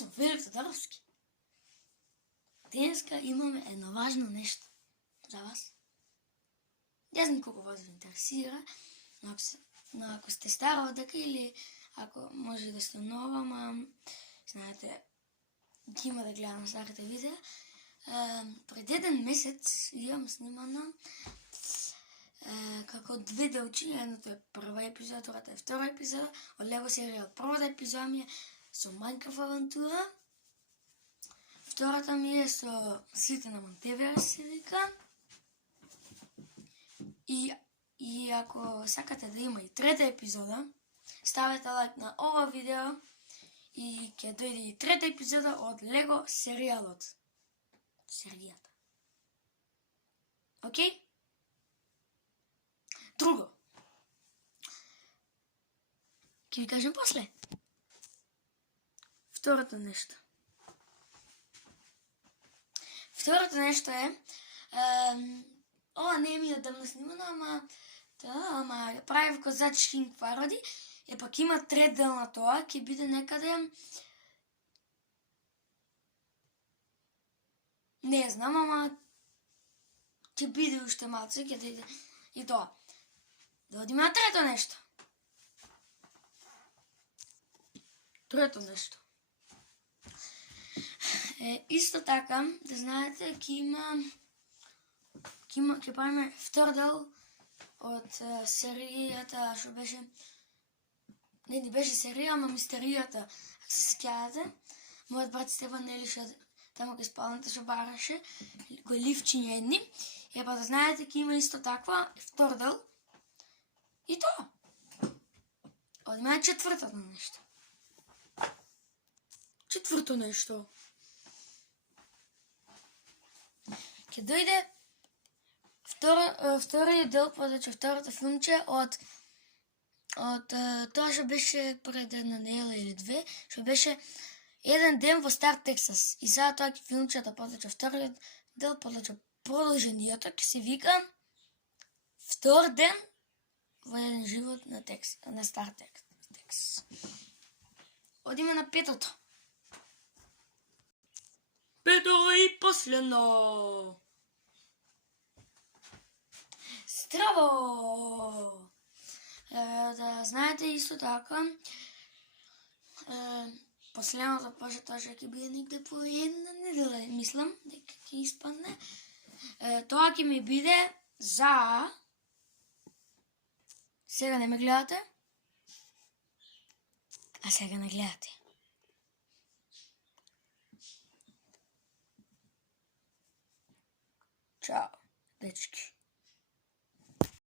съм Филип Тодоровски. Днеска имаме едно важно нещо за вас. Не знам колко вас ви интересира, но ако сте стара отдъка или ако може да сте нова, знаете, има да гледам старите видеа. Преди един месец имам снимано како две делчини. Едното е прва епизод, другата е втора епизод од Лего серија. Првата епизод ми е со Майнкрафт авантура. Втората ми е со Сите на Монтеверс се вика. И ако сакате да има и трета епизода, ставете лайк на ова видео и ќе дојде и трета епизода од Лего серијалот. Серијата. Океј? Друго. Ќе ви кажем после. Второто нешто. Второто нешто е, ова не е ми одамна снимано, ама ја правив козачки пароди, е пак има трет дел на тоа, ќе биде некаде, не знам, ама ќе биде уште малце, ќе дојде и тоа. Да одиме на трето нешто. Трето нешто. Исто така, да знаете, ќе правиме втор дел од серијата, што беше, не беше серија, ама мистеријата, ако се сеќавате. Мојот брат Стефан Нелиша, тамо кај спалната што бараше, кој ливчиња едни. Па да знаете, ќе има исто таква, втор дел. И тоа. Одиме на четвртото нешто. Четврто нешто. Ќе дојде вториот дел, подоцна второто филмче од тоа што беше пред една недела или две, што беше еден ден во Стар Тексас. И сега тоа филмчето подоцна вториот дел, подоцна продолженијето, ќе се вика Втор ден во еден живот на Стар Тексас. Одиме на петото. Пето и последно. Здраво! Да знаете исто така, последното паше тоа што ќе биде негде по една недела, мислам, дека ќе испадне. Тоа ќе ми биде за... Сега не ме гледате? А сега не гледате. Чао, дечки.